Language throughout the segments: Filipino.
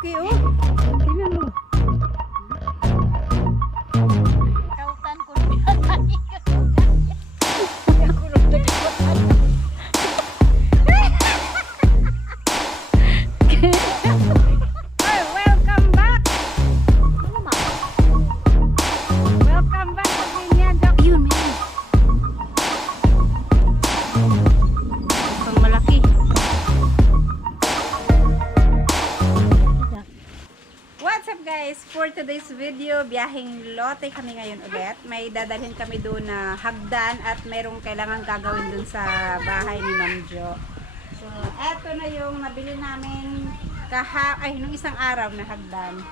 laki oh. Tingnan mo. Kautan ko niya. Hey, welcome back. Welcome back sa Ganyan. Yun, man. Pang malaki. What's up guys? For today's video, biyaheng lote kami ngayon ulit. May dadalhin kami doon na hagdan at mayroong kailangan gagawin doon sa bahay ni Ma'am Jo. So, eto na yung nabili namin nung isang araw na hagdan.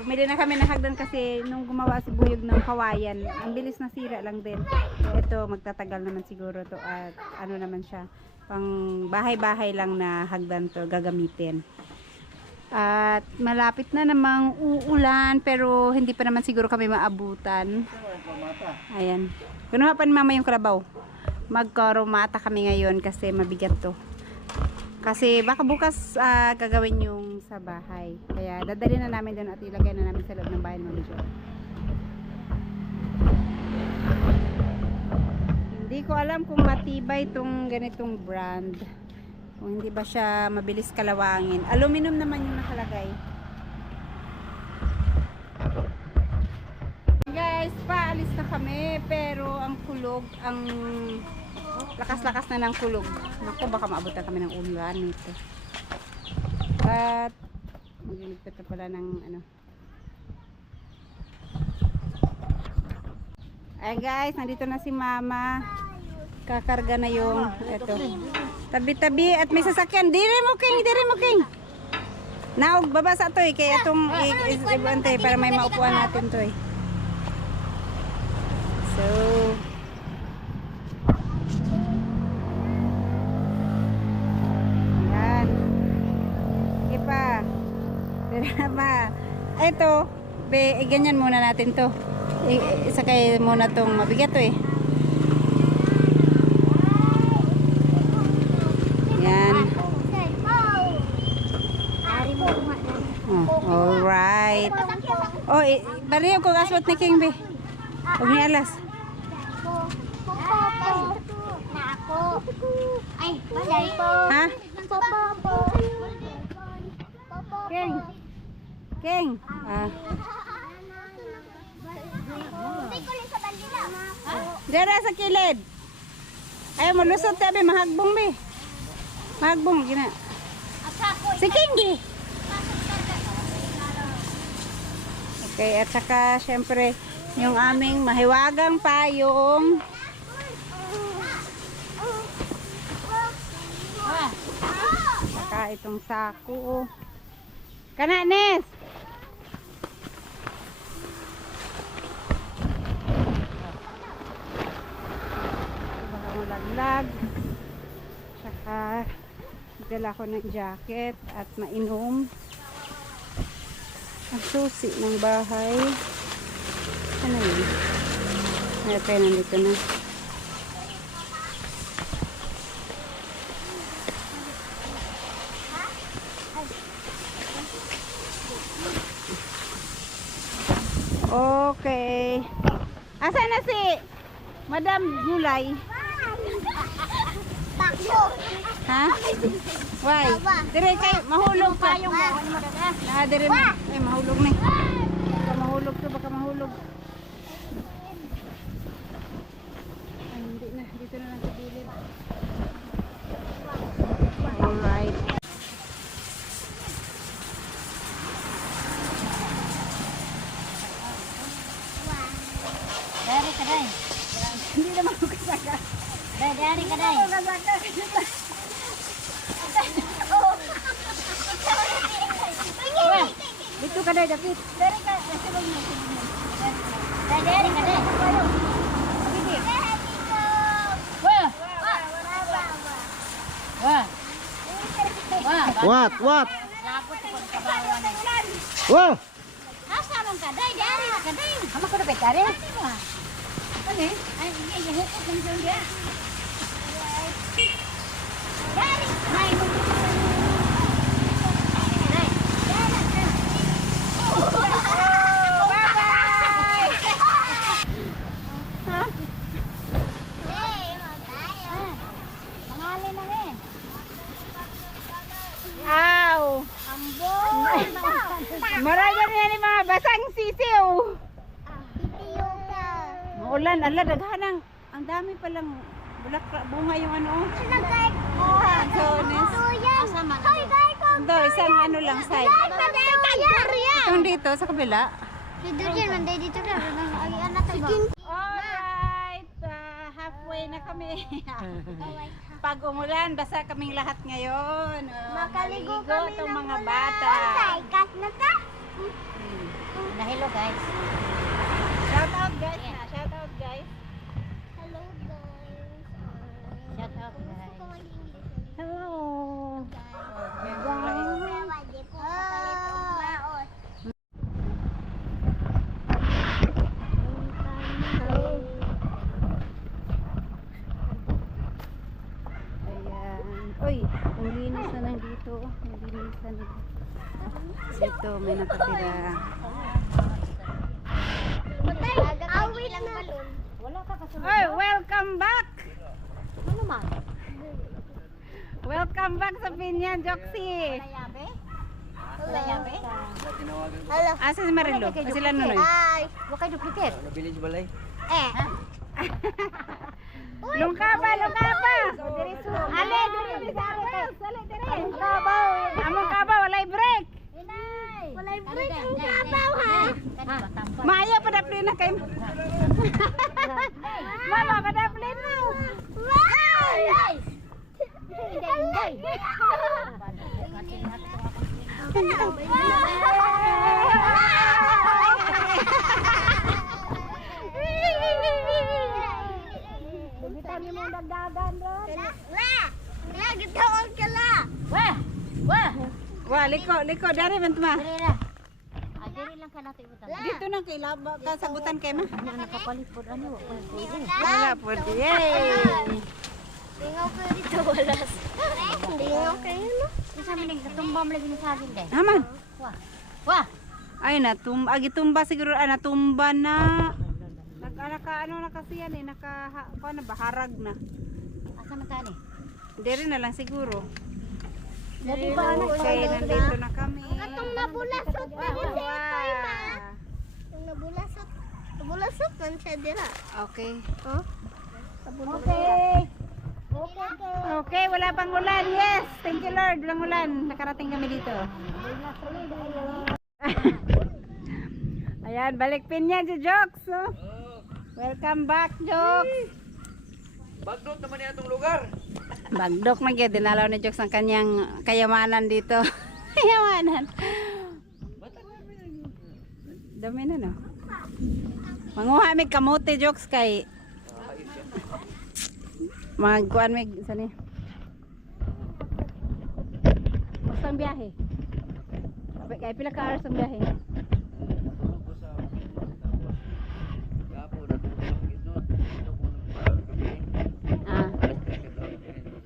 Bumili na kami ng hagdan kasi nung gumawa si Buyog ng kawayan, ang bilis na sira lang din. Ito, magtatagal naman siguro to at ano naman siya, pang bahay-bahay lang na hagdan to gagamitin. At malapit na namang uulan pero hindi pa naman siguro kami maabutan. Ayan. Kunuha pa ni Mama yung kalabaw. Magkarumata kami ngayon kasi mabigat to. Kasi baka bukas gagawin yung sa bahay. Kaya dadalhin na namin doon at ilagay na namin sa loob ng bahay ng Mama Jo. Hindi ko alam kung matibay itong ganitong brand. Kung hindi ba siya mabilis kalawangin. Aluminum naman yung nakalagay. Guys, paalis na kami. Pero ang kulog, ang lakas-lakas na ng kulog. Naku, baka maabutan kami ng ulan nito. At magliligpit na pala ng ano. Ay guys, nandito na si Mama. Kakarga na yung ito. Tabi-tabi at may sasakyan. Diri mo king. Naog babasa to eh kaya itong ibante para may maupuan natin to eh. So yan. Ipa. Drama. Ito, ganyan muna natin to. Isakay muna tong mabigat to eh. Alright. Oh, bariyo ko aswat ni King be. Huwag ni alas. Ha? King. Dara sa kilid. Ayaw mo lusot tabi mahagbong be. Mahagbong gina. Si King be. Okay, at saka syempre yung aming mahiwagang payong. Saka itong sako. Kananes. Baka malaglag. Saka dala ko ng jacket at mainom. Ang susi ng bahay. Ano yun? Okay, nandito na. Okay. Asan na si Madam Gulay? Ha? Why? Dire kay mahulog pa yung dire ay mahulog ni. Baka mahulog to, baka mahulog. Ay, hindi na, dito na lang sa gilid. Alright. Dari kadai. Hindi naman ako kasaka. Dari kadai. Dito ka dahil, David. Dari kadai. Dari kadai. Wah. Wah. Wah. What? Lapot ko sa kabawan. Wow! Asa man kadai? Dari kadai. Ama ko dapat dari. Ano eh? Ay, hukot ng dia. Dari. Ay, na eh. Aw! Ambo. Maragan yan yung mga basang sisiw. Titiyo ka. Maulan, ala, daghanang. Ang dami palang bunga yung ano. Sinagay ko. Antones. Tuyan. Hoy, gay ko. Ito, isang ano lang side. Itong dito, sa kabila. Dito dyan, manday dito na. Ay, anak ko ba? Alright, halfway na kami. Pag umulan, basa kaming lahat ngayon. Makaligo maligo kami itong ng mga ulan. bata. Kat na ta. Hello guys. Shout out guys na, shout out guys. Hello guys. Shout out guys. Hello. Ayan. Uy, ang linis na lang dito. Ang linis na dito. Dito, may nakatira. Awit na. Wala ka kasunod. Oy, welcome back! Ano man? Welcome back sa Pinyan, Joxy! Layabe? Layabe? Hello. Asa si Marilo? Sila Nunoy? Ay, huwag kayo duplicate. Ano village balay? Eh. Lungka pa, lungka pa! Ale, dire, Among kabaw! Among kabaw, walay break! Walay break ang kabaw ha. Maayo pa dapli na kayo. Mama, pa dapli na! Wow! Bibitan niyo mong dagdagan doon. La! La, gitawag ka la! Wah! Wah! Wah, liko, dari man tuma. Dali na. Ah, dali lang ka natin utang. Dito nang kay laba kasagutan kay ma. Ano nakapalit po ano? Wala po. Yay! Tingaw ko dito walas. Tingaw kayo no? Isa man nagtumbam lagi ni sa akin deh. Haman. Wah. Wah. Ay agi tumba siguro natumba na. Ano na kasi yan eh, paano ba, harag na. Asa man tani? Dere na lang siguro. Dali ba ano? Okay, nandito na kami. Katong nabulasot na din siya kay ma. Wow. Nabulasot man siya dira. Okay. Okay. Okay, wala pang ulan. Yes, thank you Lord. Walang ulan. Nakarating kami dito. Ayan, balik Pinyan si Jokes. Oh. Welcome back, Jokes. Bagdot naman niya itong lugar. Bagdok na kaya dinalaw ni Jokes ang kanyang kayamanan dito. Kayamanan. Dami na no. Manguha mig kamote Jokes kay magkuan mig sani. Sa biyahe. Kay pila ka oras ang biyahe?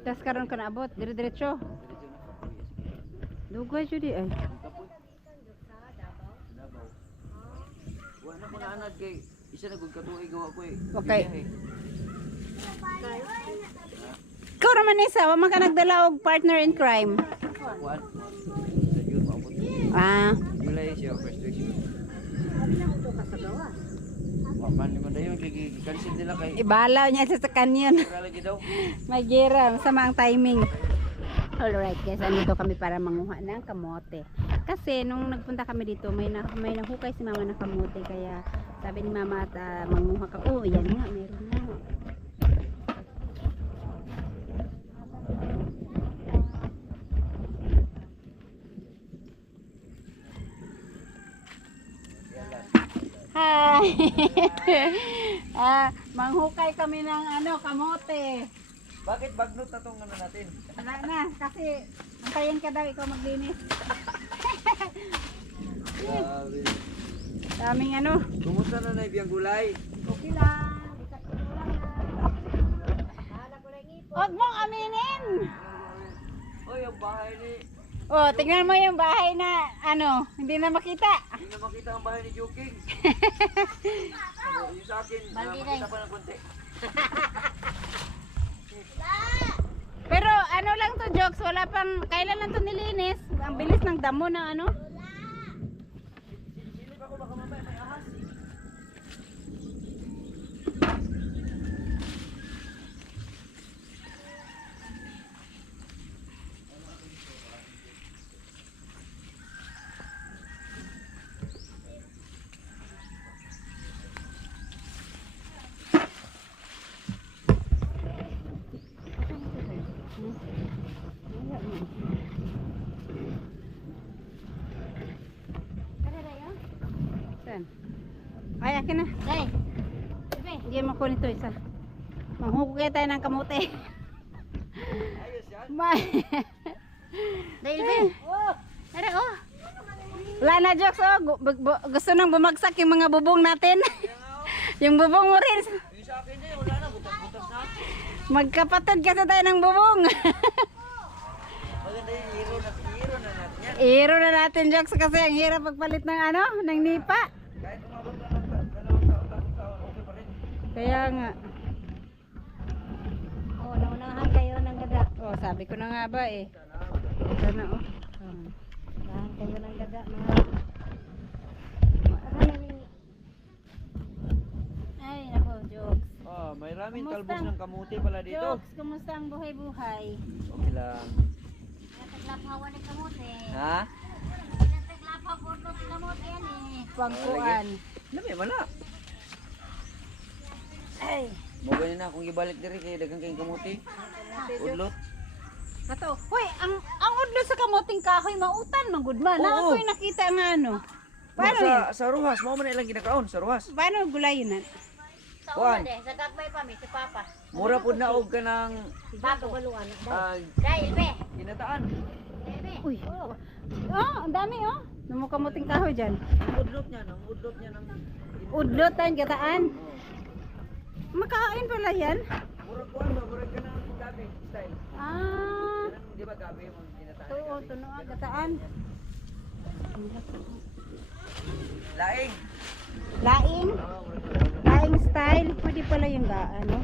Tas karon ka naabot, dire-diretso. Dugay jud di ay. Wala na ko naanad kay isa na gud katuig gawa ko eh. Okay. Ikaw naman isa, wa man ka nagdala og partner in crime. Kuan. Sa June maabot. Ah, July siya first week. Wakan naman dayon kay cancel nila kay ibalaw niya sa kanyon. para lagi daw. May gira, masama ang timing. Alright guys, andito kami para manguha ng kamote. Kasi nung nagpunta kami dito, may nahukay si mama ng kamote. Kaya sabi ni mama at manguha ka. Oh, yan nga, meron na. Hi! Manghukay kami ng kamote. Bakit bagnot na tong ano natin? Wala na, kasi antayin ka daw ikaw maglinis. Grabe. Daming Kumusta na naibiyang gulay? Okay lang. Huwag mong aminin! Oy, ang bahay ni Oh, tingnan mo yung bahay na hindi na makita. hindi na makita ang bahay ni Joking. Yung sa akin, makita pa ng konti. Pero wala pang, kailan lang ito nilinis? Ang bilis ng damo na ano. Saan? Ay, akin na. Day. Bebe. Hindi mo ko nito isa. Manghukay tayo ng kamote. Ayos yan. Day, Bebe. Oh. Tara, oh. Wala na jokes oh. Gusto nang bumagsak yung mga bubong natin. Yung bubong mo rin. Yung sa akin din, wala na. Butas-butas na. Magkapatid kasi tayo ng bubong. Maganda yung hero na natin yan. Ihiro na natin jokes kasi ang hirap pagpalit ng ano, ng nipa. Kahit umabot na ng 2 taon, okay pa rin. Kaya nga. Oh, naunahan kayo ng gada. Oh, sabi ko na nga ba eh. Sana oh. Naunahan kayo ng gada, mga. Ay, nako, jokes. Oh, may raming Kumusta? talbos ng kamuti pala dito. Jokes, kumusta ang buhay-buhay? Okay lang. Naglapawan ni kamote. Ha? Naglapawan ni kamote yan eh. Pangkuan. Lami, wala. Ay, Mo ganyan na kung ibalik diri kay dagang kayong kamuti. Udlot. kato. Hoy, ang udlo sa kamuting kahoy mautan man gud man. Oo. Ako'y nakita nga ano. Paano sa, yun? sa ruhas, mo man ilang ginakaon sa ruhas. Paano gulayin na? Sa Kuan. una de, sa gagmay pa mi, si Papa. Mura pud na og kanang Bago baluan. ah, Dahil, be. ginataan. Bebe. Uy. Oh, ang dami oh. Namo kamuting kahoy diyan. Ang udlot niya ng Udlot tan gataan. Makain pala yan. mura kuan ba, mura ka ng gabi style. Ah, Di ba gabi mo ginataan? tuo tuno gataan. Laing. Laing. Oh, Laing style. Pwede pala yung ano.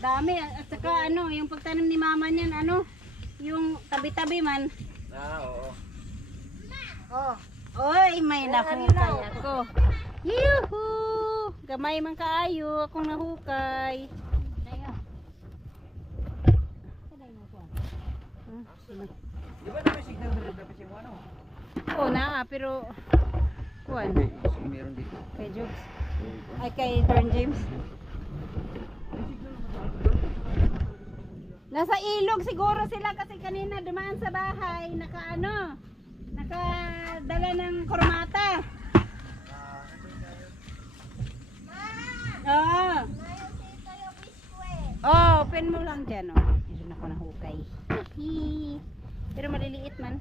Dami at saka ano, yung pagtanim ni mama niyan ano, yung tabi-tabi man. oo. Oh. Oy, may nahukay ako. Yuhu! Gamay man kaayo akong nahukay. Dayo. Di ba na may signal dito dapat si mo ano? Oh, naa pero kuan Meron dito. kay Jokes. Ay kay Turn James. Nasa ilog siguro sila kasi kanina dumaan sa bahay, nakadala ng kormata. Ah. Oh, open mo lang dyan, oh. Meron ako nahukay. Pero maliliit man.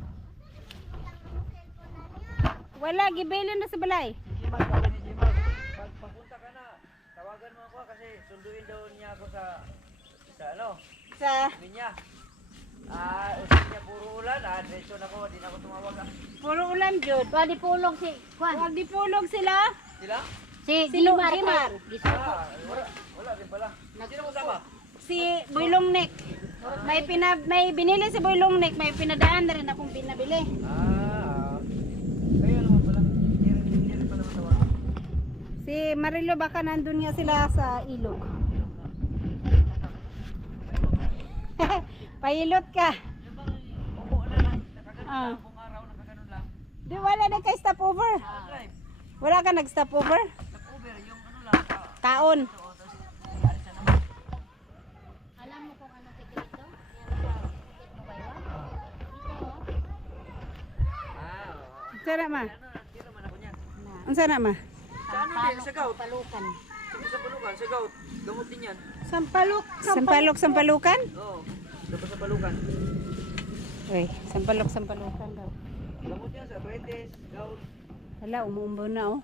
Wala, gibailin na sa balay. Pag papunta ka na, tawagan mo ako kasi sunduin daw niya ako sa ano, Sa niya. Usap niya puro ulan, diretso na ko, di na ako tumawag. puro ulan, Jod. Wadi pulong si Kwan. Huwag di pulog sila. Sila? Si Sino? Dimar. Dimar. Wala rin pala. Sino mo sama? Si Boylong Neck. May binili si Boylong Neck, may pinadaan na rin akong pinabili. Kayo naman pala. Hindi rin pala matawag. Si Marilo baka nandun nga sila sa ilog. Pailot ka. Oo, na lang. Nakaganon Ah. lang. Kung araw, nakaganon lang. Di wala na kay stopover. Drive. Wala ka nag-stopover? Nag-over, yung ano lang. Kaon. Alam mo kung anong sekreto? Yan sa ticket mo ba yun? Oo. Sana ma. Tira man ako niyan. Unsa na ma? Sa ano din? Sa gout. Palukan. Sa palukan, sa gout. Gamot din yan. Sampalukan? Oo. Dapat sa palukan. Uy, sampalukan daw. Gamot yan sa arthritis, gout. Hala, umuumbo na oh.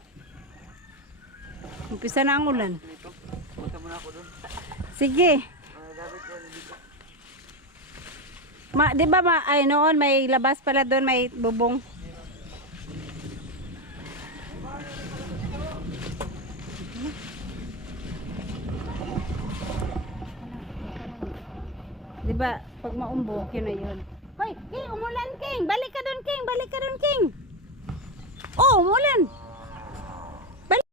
Umpisa na ang ulan. Dito. Punta muna ako doon. Sige. Gamit ko dito. Di ba ay noon may labas pala doon, may bubong. Di ba? Pag maumbok, yun na yun. Hoy, King, umulan, King! Balik ka doon, King! Balik ka doon, King! Oh, umulan! Balik!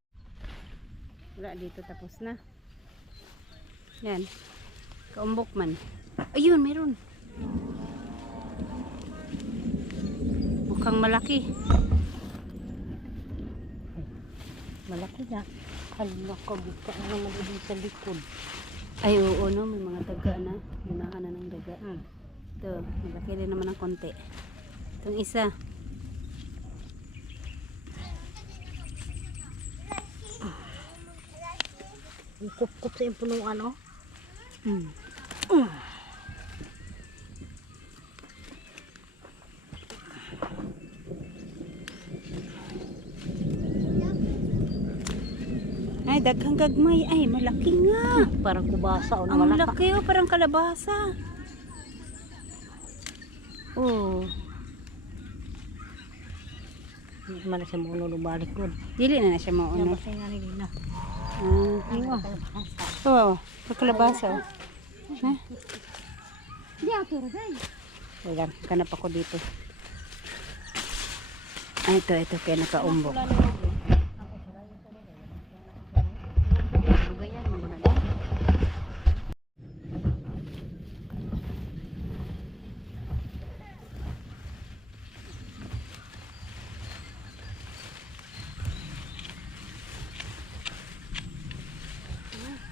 Wala, dito tapos na. Yan. Kaumbok man. Ayun, meron. Mukhang malaki. Malaki na. Hala ka, buka na naman din sa likod. Ay, oo, no? May mga daga na. Gunahan na ng daga. Ito, malaki rin naman ng konti. Itong isa. Ang kup-kup sa yung punuan, oh. Hmm. Ay, daghang gagmay. Ay, malaki nga. Parang kubasa, oh. Ang Nawala ka. laki, oh, parang kalabasa. Oh, Hindi man na siya mauno balik ko. dili na siya Ano? mauno. Kasi nga rin na. Ah, oh, sa kalabasa. Oh. Ha? Di ako rin. Wala, kanap ako dito. Ay, ito, kaya nakaumbok. Lugayan mo na lang.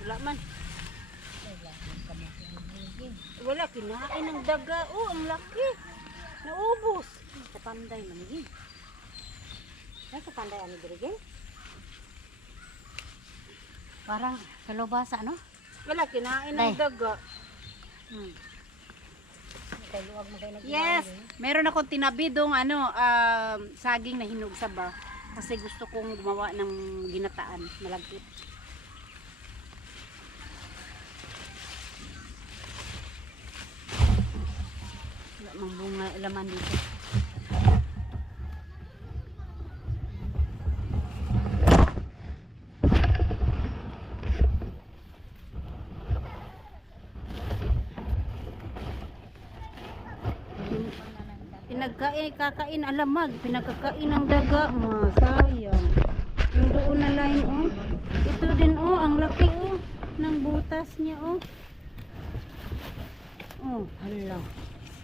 Wala man. Wala, kinain ng daga. Oh, ang laki. Naubos. Sa panday man yun. Sa panday ano dirigin? Parang kalobasa, no? Wala, kinain Day. ng daga. Kay luwag mo kayo Yes, meron akong tinabi dong saging na hinog sa ba. Kasi gusto kong gumawa ng ginataan, malagkit. Wala mang bunga laman dito. Kakain alamag, pinagkakain ng daga, sayang. Yung doon na line, oh. Ito din, oh, ang laki, oh, ng butas niya, oh. Oh, hala.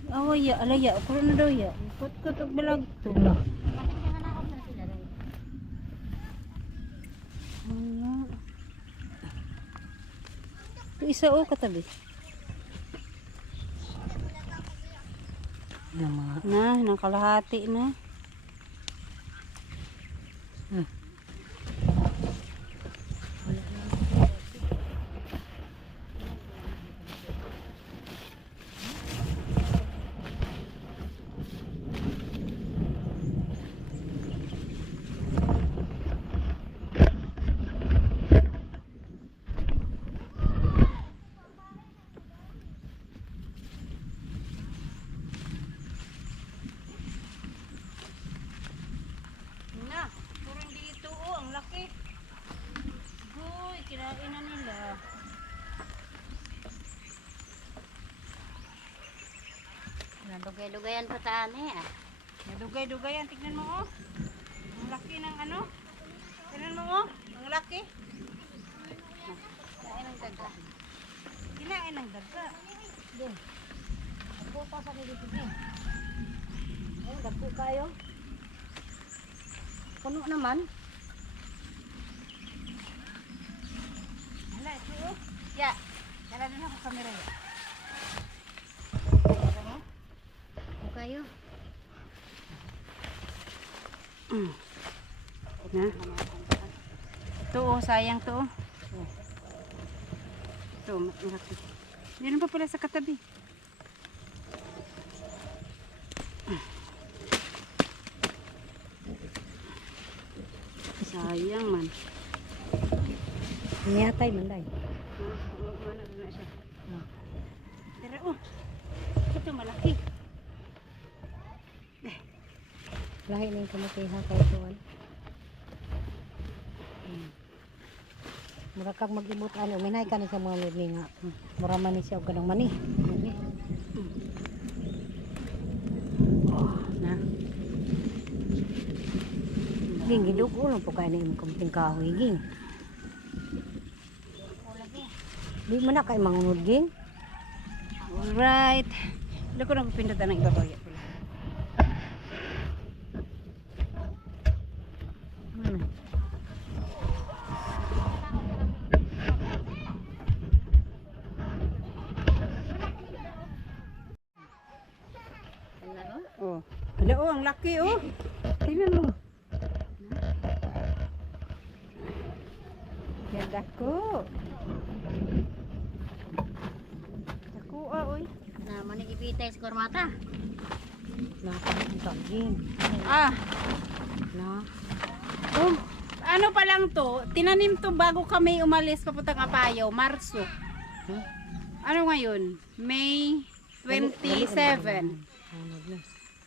Away, alaya, kuro na daw, ya. Kot-kot og balag to. Hala. Ito isa, oh, katabi. Nakalahati na. Na, turun dito, oh, ang laki. Goy, kinain na nila. Dugay-dugayan pa tani, ah. Nadugay-dugayan, tignan mo, oh. Ang laki ng ano. Tignan mo, oh. Ang laki. Kinain ng daga. Kinain ng daga. Din. Nagputa sa nilito din. Ayun, dagpo kayo. Puno naman. Hala, ito, oh. Ya, kala din ako kamera, ya. Dagpo kayo. Na. Ito, oh, sayang to, oh. Ito, malaki. Meron pa pala sa katabi. Sayang man. Niyatay man day. Mana na siya. Pero, oh. Ito, malaki. Lahi na yung kamatiha kay tuwan. Mura kang mag-ibot ano, minay ka ni sa mga lumi nga. Mura man ni siya og ganang mani. Na. Ging gidugo lang po kaya na imong kamuting kahoy ging. Di mo na kay mangunod ging. Alright. Hindi ko nagpindutan ng ibabaw yan. Hmm. Oh. Hala, oh, ang laki, oh. Tingnan mo. Yan, dako. Dako, oy. Na manigibitay sa kormata. Na kamuting ging. Ah, Na. oh. Ano pa lang to? Tinanim to bago kami umalis papuntang Apayao, Marso. Hmm? Ano ngayon? May 27. Mangunod na.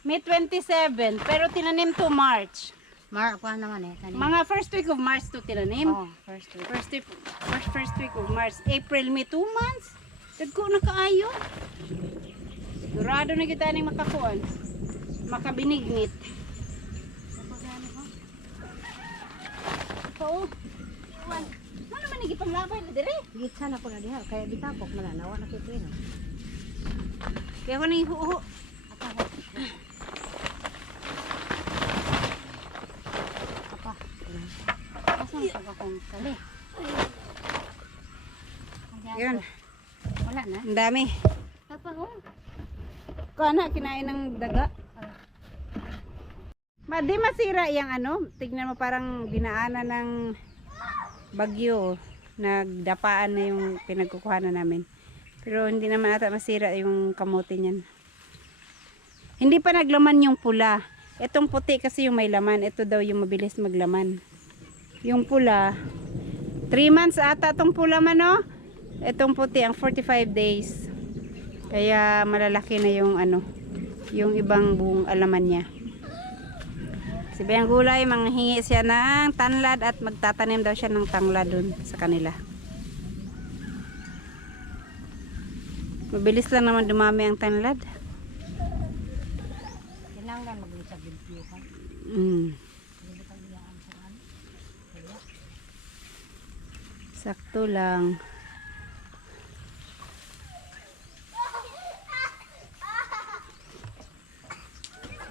May 27, pero tinanim to March. Kuha naman eh. Kanina. Mga first week of March to tinanim. Oh, first week. First week of March. April, May, 2 months. Dagko na kaayo. Sigurado na kita ning makakuan. Makabinignit. Oo. Iwan. Ano man nagipang labay na dire? Gitsa na ko na diha. Kaya bitapok malanawa na kito yun. Kaya ko ni huho. Apa? Asan sa kakong kali? Yun. Wala na. Ang dami. Apa oh? Kana kinain ng daga. Di masira yung ano, tignan mo parang dinaanan ng bagyo, nagdapaan na yung pinagkukuhanan namin. Pero hindi naman ata masira yung kamote niyan. Hindi pa naglaman yung pula. Itong puti kasi yung may laman, ito daw yung mabilis maglaman. Yung pula, 3 months ata itong pula man, no? Itong puti, ang 45 days. Kaya malalaki na yung ano, yung ibang buong alaman niya. Si Bayang Gulay, manghingi siya ng tanlad at magtatanim daw siya ng tanglad dun sa kanila. Mabilis lang naman dumami ang tanlad. Kailangan mag-usap video ka. Sakto lang.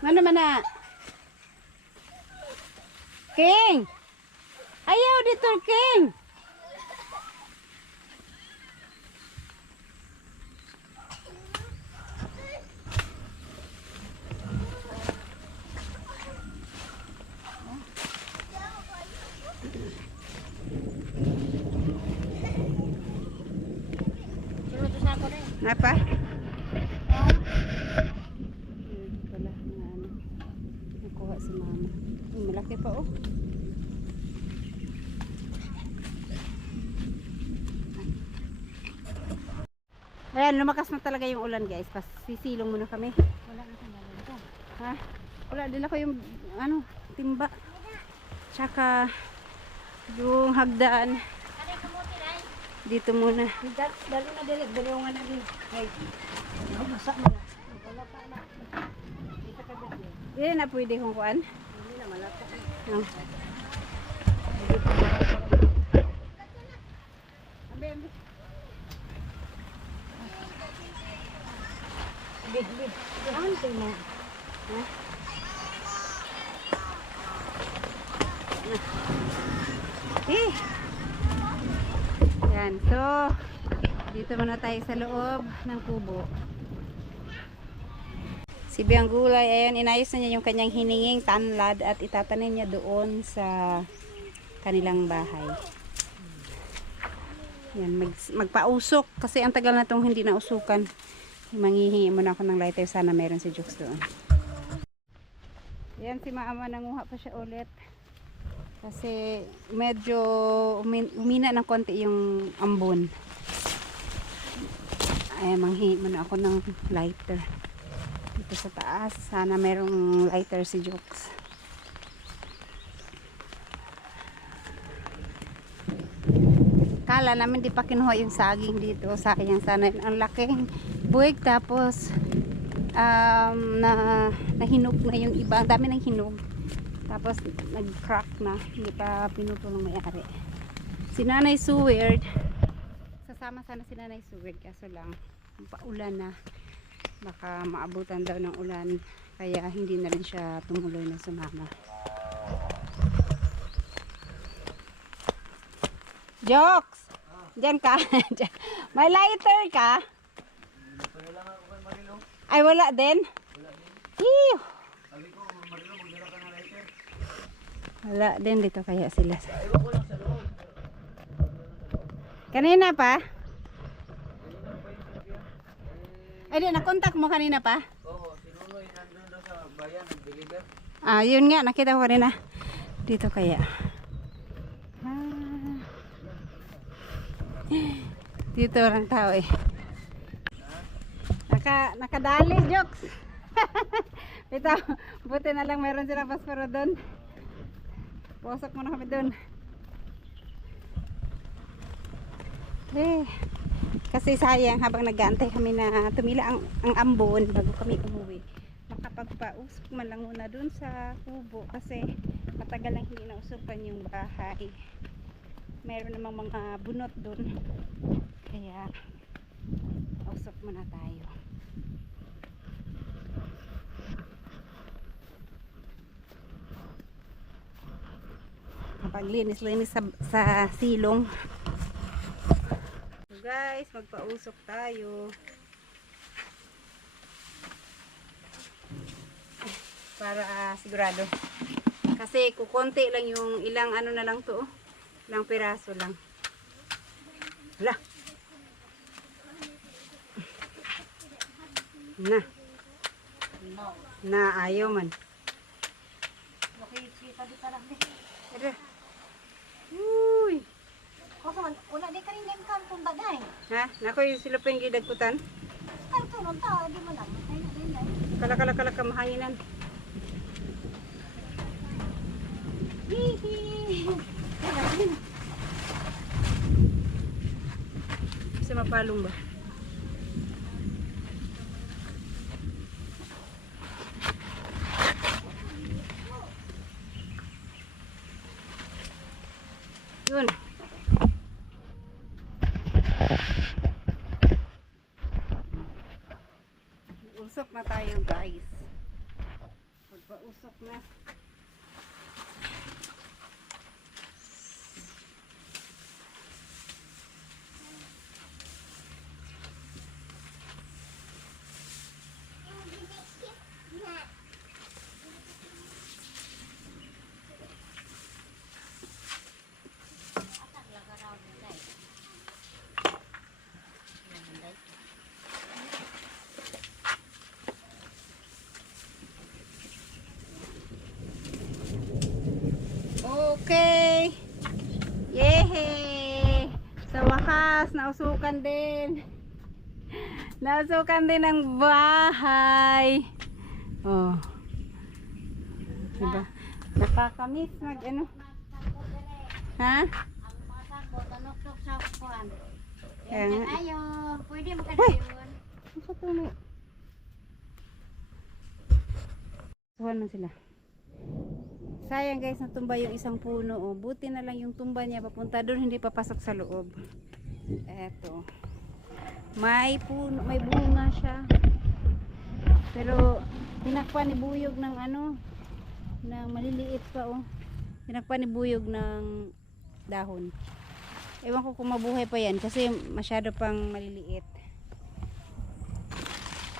Ano man na? King! Ayaw dito, King! Sunod sa ako rin. Napa? Wala na ano. Nakuha si mama. Malaki pa oh. Ayan, lumakas na talaga yung ulan guys. Sisilong muna kami. Wala na kang lalong ka. Ha? Wala din ako yung ano, timba. Tsaka yung hagdaan. Dito muna. Dalo na dali. Dalo nga na din. Ay. Masak na na. Wala pa na. Dito ka dali. Hindi na pwede kong kuan. Hindi na malata. No. Big. Ante mo. Eh. Yan. So, dito muna tayo sa loob ng kubo. Si Bayang Gulay, ayun, inayos na niya yung kanyang hininging tanlad at itatanim niya doon sa kanilang bahay. Yan, magpausok kasi ang tagal na itong hindi nausukan. Manghihingi muna ako ng lighter, sana meron si Jux doon. Yan, si Mama nanguha pa siya ulit. Kasi medyo umina ng konti yung ambon. Ay, manghihingi muna ako ng lighter. Dito sa taas, sana merong lighter si Jux. Kala namin di pa kinuha yung saging dito. Sayang sana yun. Ang laking buwig tapos na nahinog na yung iba. Ang dami ng hinog. Tapos nag-crack na. Hindi pa pinutol ng may-ari. Si Nanay Seward, sasama sana si Nanay Seward, kaso lang paulan na. Baka maabutan daw ng ulan. Kaya hindi na rin siya tumuloy na sumama. Jokes! Diyan ka. May lighter ka? Ay, wala din? Ew. Wala din dito kaya sila. Kanina pa? Ay, di, nakontak mo kanina pa? Oo, si Nunoy nandun daw sa bayan, nag-deliver. Ah, yun nga, nakita ko kanina. Dito kaya. Ah. Dito lang tao eh. Nakadali, jokes. Ito, buti na lang meron silang pasporo doon. Posok muna kami doon. Eh, kasi sayang habang nag-aantay kami na tumila ang ambon bago kami umuwi. Makapagpausok man lang muna doon sa kubo kasi matagal lang hindi nausukan yung bahay. Meron namang mga bunot doon. Kaya usok muna tayo. Paglinis-linis sa silong. So guys, magpausok tayo. Para sigurado. Kasi kukonti lang yung ilang ano na lang to. Ilang piraso lang. Hala. Na ayaw man. Ada. Uy. Koso man, wala di ka rin yung kantong bagay. Ha? Nako yung silupin gidagkutan. Kantong ng tao, di mo lang. Ay, ay, ay. Kala kamahanginan. Hihi. Bisa mapalong ba? Yun. Usok na tayo guys. Magpa-usok na. Okay. Yehey! Sa wakas, nausukan din. Nausukan din ang bahay. Oh. Diba? Nakakamiss mag ano. Ha? Ang mga sako, tanok-tok sa kuwan. Kaya nga. Ayo, pwede mo kadayon. Ano sa tuloy? Suhan na sila. Sayang guys, natumba yung isang puno. Oh. Buti na lang yung tumba niya papunta doon, hindi papasok sa loob. Eto. May puno, may bunga siya. Pero tinakpan ni Buyog ng ano, ng maliliit pa oh. Tinakpan ni Buyog ng dahon. Ewan ko kung mabuhay pa yan kasi masyado pang maliliit.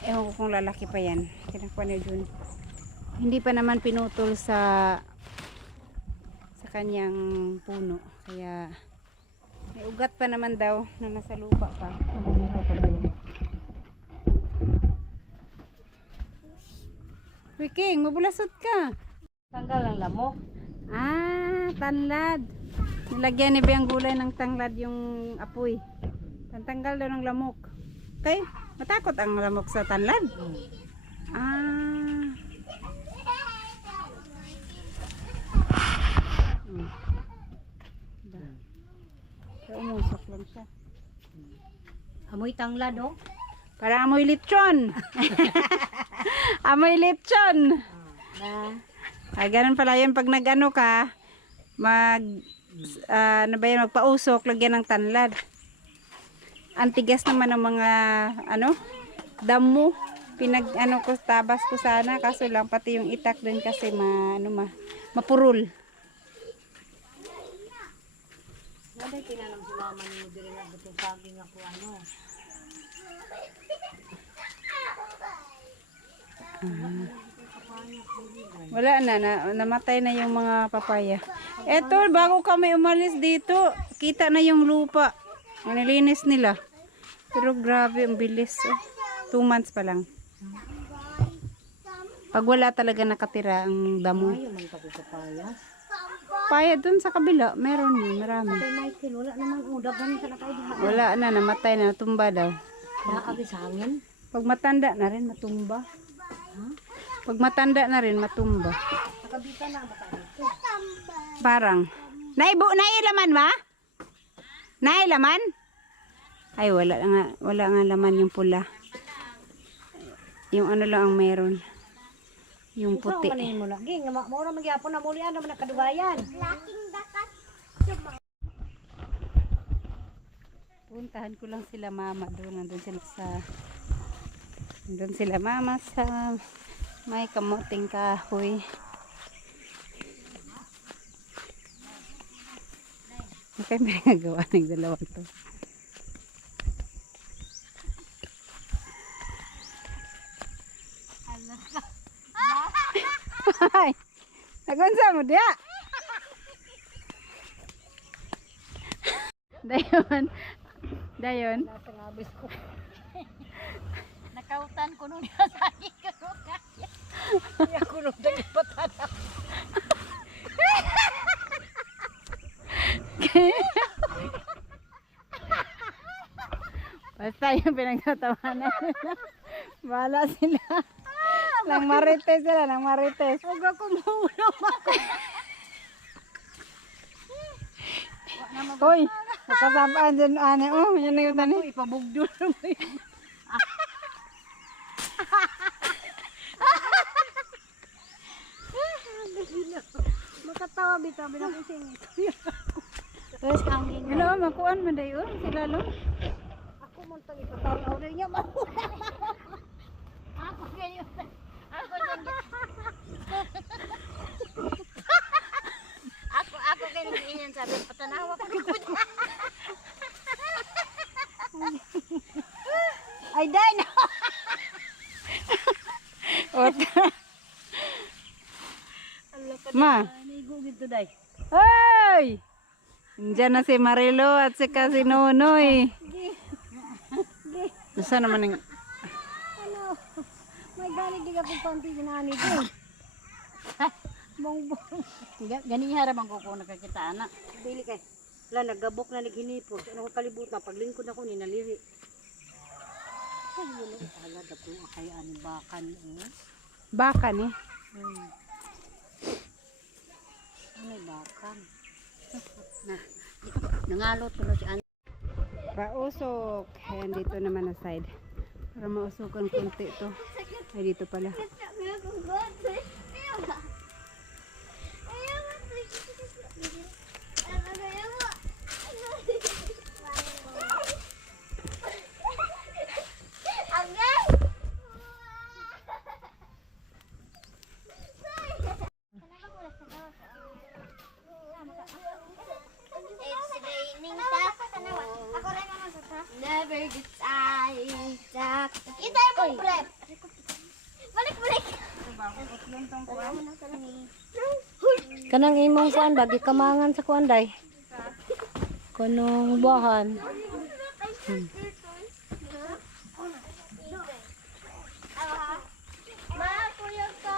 Ewan ko kung lalaki pa yan. Tinakpan ni Jun. Hindi pa naman pinutol sa kanyang puno, kaya may ugat pa naman daw na nasa lupa pa. Wiking, mabulasot ka. Tanggal ang lamok. Ah, tanlad. Nilagyan ni Beyang gulay ng tanglad yung apoy. Tantanggal daw ng lamok. Okay, matakot ang lamok sa tanlad. Ah. Kaya umusok lang siya. Amoy tanglad, oh. Para amoy lechon. Amoy lechon. Na. Ganun pala yun pag nag-ano ka, ano ba yun, magpausok, lagyan ng tanlad. Antigas naman ng mga, damo. Pinag-ano ko, tabas ko sana, kaso lang, pati yung itak din kasi mapurul. Wala tinanong si mama ni mo dire nga butong saging ako ano. Wala namatay na yung mga papaya. Eto, bago kami umalis dito, kita na yung lupa. Nilinis nila. Pero grabe, ang bilis. 2 months pa lang. Pag wala talaga nakatira ang damo. Ayaw man ka papaya. Papaya dun sa kabila, meron yun, marami. Kay Michael, wala naman udagan sa nakaidiha. Wala na, namatay na, natumba daw. Nakagi sa hangin. Pag matanda na rin, matumba. Pag matanda na rin, matumba. Nakabitan na ba tayo? Parang. Nailaman ba? Nailaman? Ay, wala nga laman yung pula. Yung ano lang ang meron. Yung puti. Ikaw manin mo na. Ging, maura magyapon na muli ano man nakadugayan. Puntahan ko lang sila mama doon. Nandun sila mama sa may kamuting kahoy. Okay, may nagawa ng dalawang to. Ay, nagunsa mo dia. Dayon. Nasa ngabis ko. Nakautan ko nung nasagi ko nung kaya. Kaya ko nung nagipatan ako. Basta yung pinagtatawanan nila. Bahala sila. Nang marites sila, nang marites. Huwag ako mahulog ako. Hoy, nakasapaan dyan, ane. Oh, yan na yung tani. Ipabugdol mo yun. Makatawa bitaw binakising ito. Terus kangin. Hello, makuan mo dayo. Sila lo. Ako mo tang ipataw na niya mahula. Ako ganyan. Ako ganyan. Ako ganyan sabi patanawa ko likod. Ay dai na. Ma. Nigo gito dai. Hoy! Diyan na si Marilo at si Nonoy. Saan naman yung... Ano? May ganig di ka kung panti ginani ko. Bongbong. Gani harap ang kuko nakakita anak. Dili kay. Wala nagabok na naghinipos. Ano ko kalibutan paglingkod ako ni naliri. Ay yun ang pala dako kay ani bakan eh. Baka ni. Ano bakan? Na. Nangalot tulo si ani. Pausok. Ayan, dito naman na side. Para mausukan konti to. Ay, dito pala. Never gets tired. Kita mo prep. Balik. Kanang imong kuan bagi kamangan sa kuan day. Kanong bahan. Ma, kuya ko.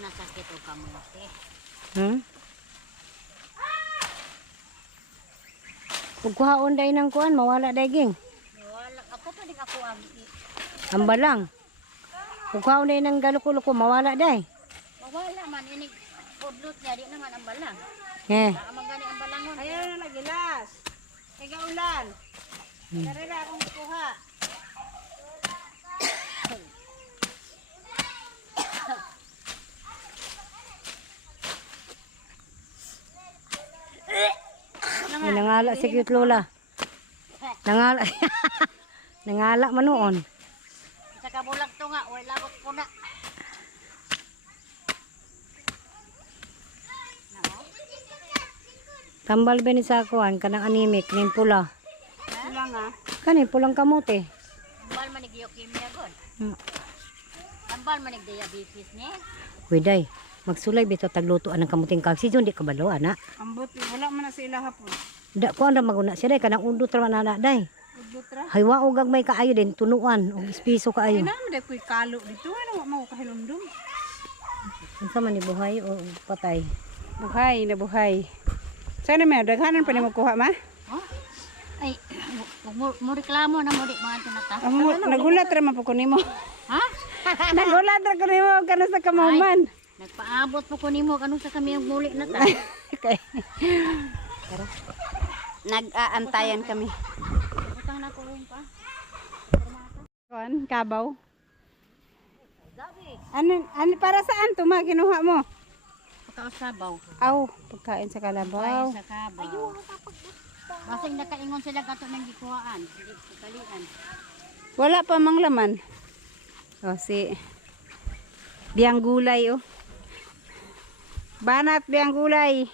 Nasakit o kamote. Hmm? Ug kuhaon day nang kuan mawala daging. Wala. Ako pa din ako ang Ambalang. Ug kuhaon day nang galuko-luko mawala day. mawala man inig pudlot niya di naman ang balang. Eh. Magani ang balangon. Ayaw na nagilas. Kaya ulan. Karera akong kuha. Ay, nangala si cute Lola. Nangala. Nangala man noon. Sa kabulag to nga, wala labot ko na. Tambal ba ni sa kuan kanang anime kaning pula. Wala nga. Kaning pulang kamote. Ambal manig leukemia gon. Hmm. Ambal manig diabetes ni. Widay, magsulay bito tagluto ang kamuting kag si John di kabalo ana. Ambot, wala man na sila hapon. Da ko ra maguna siya day kanang undot ra man ana day. Udot ra. Haywa og gagmay kaayo din tunuan og espiso kaayo. Naman dahil ko'y kalo dito. Ano mo kahilundong? Unsa man ni buhay o patay? Buhay na buhay. Sana may daghanan pa ni magkuha ma? Oh. Ay, mo reklamo na mo di mga tinata. Nagulat ra man po ko nimo. Ha? Nagulat ra ko nimo kana sa kamuman. Nagpaabot po ko nimo kanu sa kami yung muli na ta. Okay. Nag-aantayan kami. Utang na ko rin pa. Kuan, kabaw. Gabi. Ano para saan to ma kinuha mo? Pakausabaw. Aw, pagkain sa kalabaw. Sa kabaw. Basing nakaingon sila kato ng gikuhaan. Hindi kalian. Wala pa mang laman. Oh, si biyang gulay oh. Banat biyang gulay.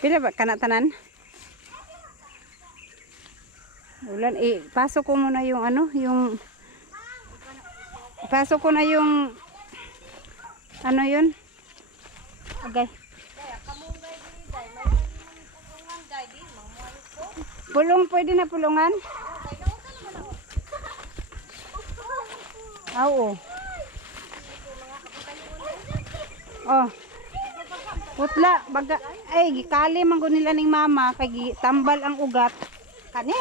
Pila ba kana tanan? Ulan, pasok ko muna yung ano, yung pasok ko na yung ano yun? Okay. Pulong, pwede na pulungan? Oo. Oh. Putla, baga, ay, gikali man ko nila ning mama, kay tambal ang ugat. Kani,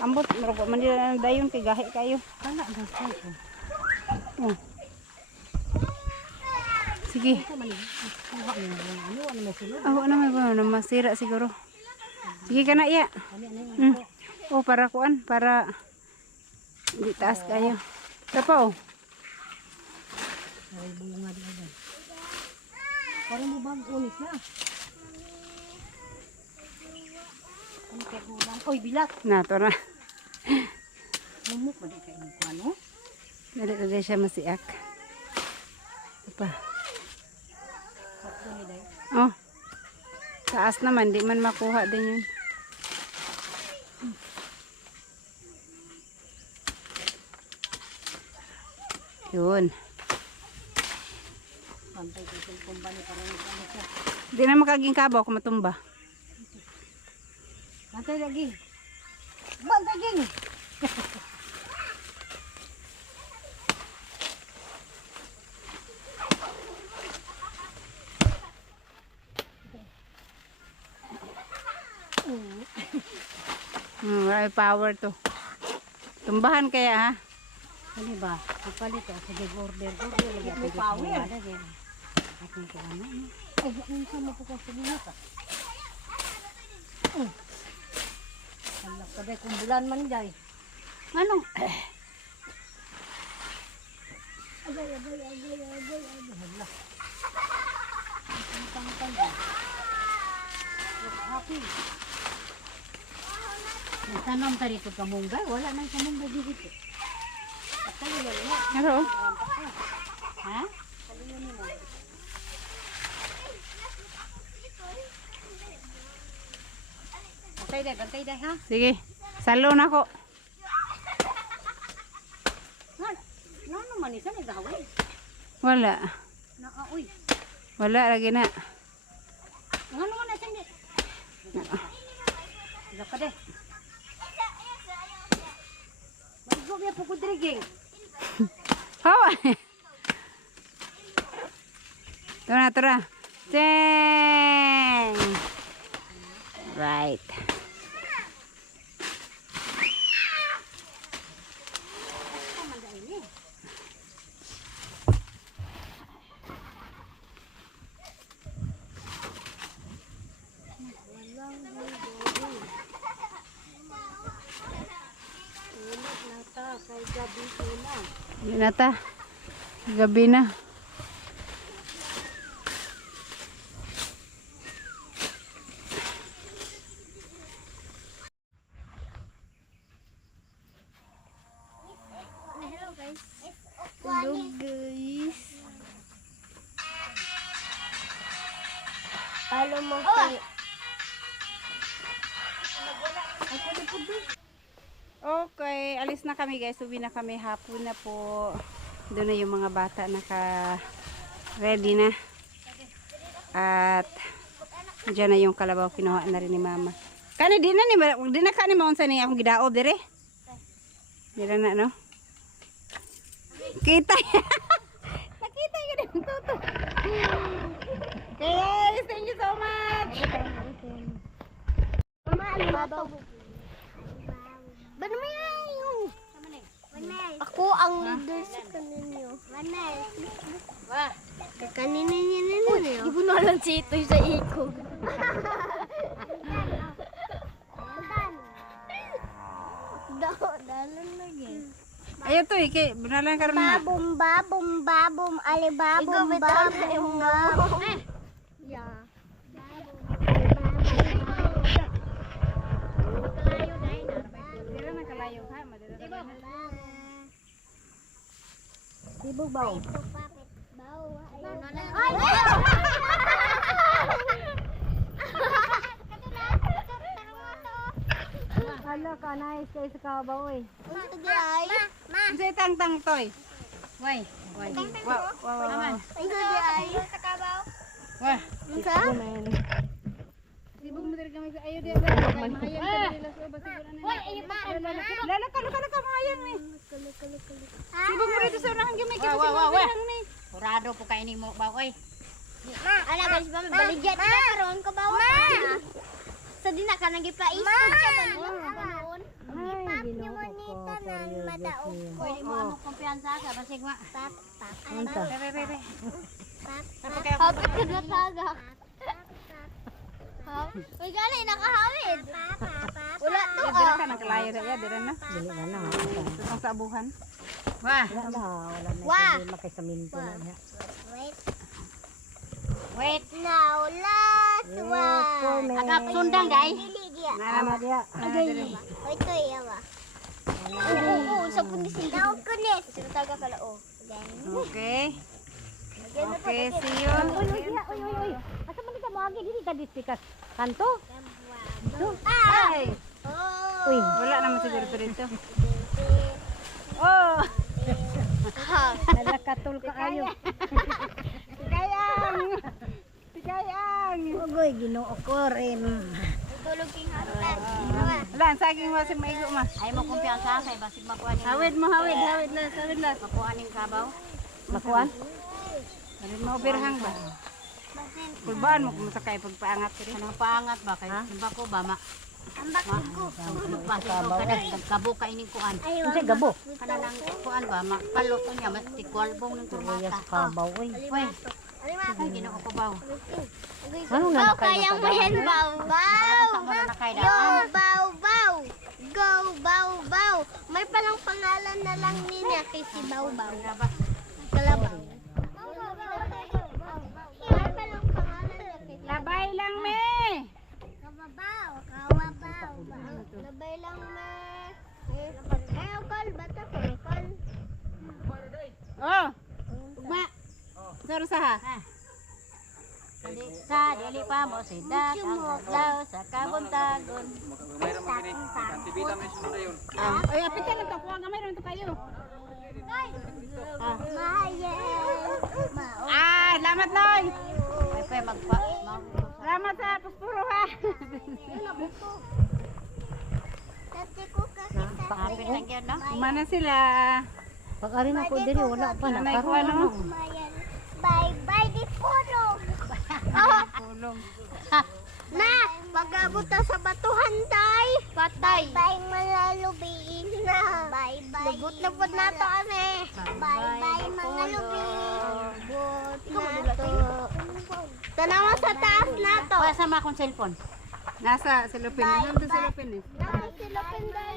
ambot, marugo man nila dayon, kay gahi kayo. Kana ang say ko. Oh. Sige. Ako naman ba, masira siguro. Sige ka na, iya. Oh, para kuan, para di taas kayo. Tapaw. Ay bunga di ada. Para mo bang unis na. Ano kaya gulang? Oy, bilat. Na, to na. Mumuk ba di ka ini ko ano? Dali siya masiak. Ito pa. Sakto ni day. Oh. Taas naman, di man makuha din yun. Yun. Pantay ko sa kumbani para ni ano siya. Di na makaging kabaw kung matumba. Pantay lagi. Bantay ging. May power to. Tumbahan kaya ha? Ano ba? Kapalit ako sa order. Order lagi ako. Power. Akin ko ano. Ay, ano sa mo ko sa binat. Hala, kabay kung bulan man day. Anong? Hala. Tang-tang. Happy. Tanam tadi itu kamunggay, wala nang kamunggay dito. Patay lang mo. Ano? Ha? Bantay day ha. Sige. Salo na ko. No naman isa ni gawin. Wala. Uy. Wala lagi na. Ngano man sa ni? Wala ka deh. Maligo niya po ko diriging. Hawa. Tura. Dang. Right. Yun na ta. Gabi na. Hello guys. Paano mo Okay, alis na kami guys. Uwi na kami. Hapon na po. Doon na yung mga bata naka-ready na. At dyan na yung kalabaw. Kinuha na rin ni mama. Kani di na ka ni maunsa ni akong gidaob dire. Dira na no. Kita. Nakita yun yung toto. Okay guys, thank you so much. babaw? Ba't may ayaw? Ako ang leader sa kaninyo. Wah, Kanina niya na niyo. Ibu na lang si Itoy sa ikog. Dalan lagi. Ayo to iki, benalan karon na. Babum babum babum alibabum babum babum. Ya. Dira na kalayo ha, madira. Sibog baw. Ay! hala ka na kay sa kabaw eh. Unsa tang toy? Wai, wai. Wow. Wah, Sibog mo diri kami sa ayo dira. Mahayang ka diri sa basta na. Lala ka mahayang ni. Sibog mo diri sa unang gyud kay Wah. ni. Kurado po kainin mo ba oy. Ala guys, baligyan na karon ka ba? Sa dina ka nagipaisod ka ba noon? Pap niyo monita nan madaog ko. Pwede mo amo kumpiyansa ka basig wa. Pap. Be. Pap ka na taga. Uy, gali nakahawid. Wala to. Dira ka nang kalayo ra dira na. Dili na na. Sa abuhan. Wah, Wah. makasaminto na niya. Wait. Now, last one. Agap sundang dai. Dili dia. Nama dia. Oy, to yawa. Oo, sa punis daw kunis. Taga kala o. Okay. Okay, see you. Uy. Asa man ka moagi dili ka dispikas. Kanto? Ay, Oh. Uy. wala naman siguro dito. Oh, Dala katul ka ayo. Sigayang. Ugoy Ginoo ko rin. Tulog king hatan. Wala, saging mo si maigo ma. Ay mo kumpiyansa kay basig makuha ni. Hawid na. Makuha ning kabaw. Makuan? Ano mo berhang ba? Kulbaan mo kung sakay pagpaangat diri. Kanang paangat ba kay simba ko ba ma. Ambak ko. Kabaw kabo ka ining kuan. Unsa gabo? Kanang kuan ba makalot niya mas tikwalbong ning kurmata. Kabaw oy. Oy. Ay Ginoo ko baw. Ano na kayang mo yan, baw baw. Sama na kay Yo, baw baw. Go, baw baw. May palang pangalan na lang niya kay si baw baw. Kalabaw. May palang pangalan na kay si Labay lang me. Kawabaw. Kawabaw. Labay lang me. Ayaw kal, bata ko. Kal. Oh. Ugma. Saro sa ha. Dili pa mo sidak ang adlaw sa kabuntagon. Ay, apit ka lang to. Kuha gamay ron to kayo. Mayan. Ah, salamat Noy. Ay pa magpa Salamat sa puspuro ha. Dati ko kasi Paapit lang yun, no? Umana sila. Pag arin ako diri, wala pa. Nanay ko Nakaroon ano? Mayan. Bye-bye di puro. Tulong. Na, pag-abot na sa batuhan, tay. Patay. Bye, malalubiin na. Bye-bye. Lubot na po na to, ane. Bye-bye, mga lubi. Lubot na to. Tanawa sa taas na to. Wala sama akong cellphone. Nasa silupin. Nandun silupin eh. Nakasilapin, day.